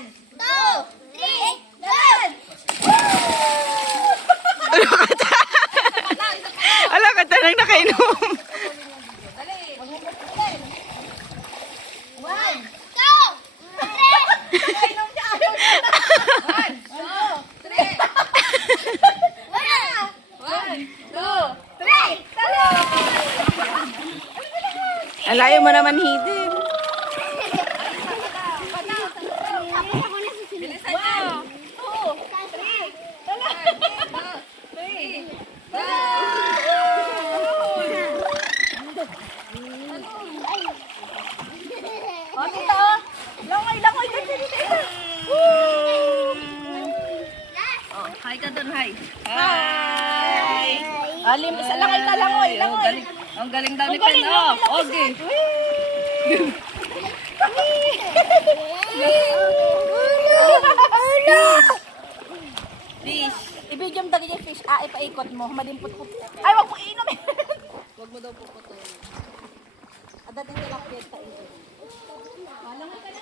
One, two, three, done! Ala ka tanang nakainom. One, two, three! Inom siya, ayaw niya. One, two, three! One, two, three! Talo! Alayo mo naman hidin. Bilisan niyo. Two, three! Talo! Three! O, dito. Langoy, langoy. Hi ka dun, hi. Hi. Alim, isa langoy ka, langoy, langoy. Ang galing daw ni Pen. Okay. Fish. I-video mo dali yung fish. Ipaikot mo. Madimpot-put. Ay, wag mo iinom. Wag mo daw puputol. Adating tilapia tayo. Langoy ka na.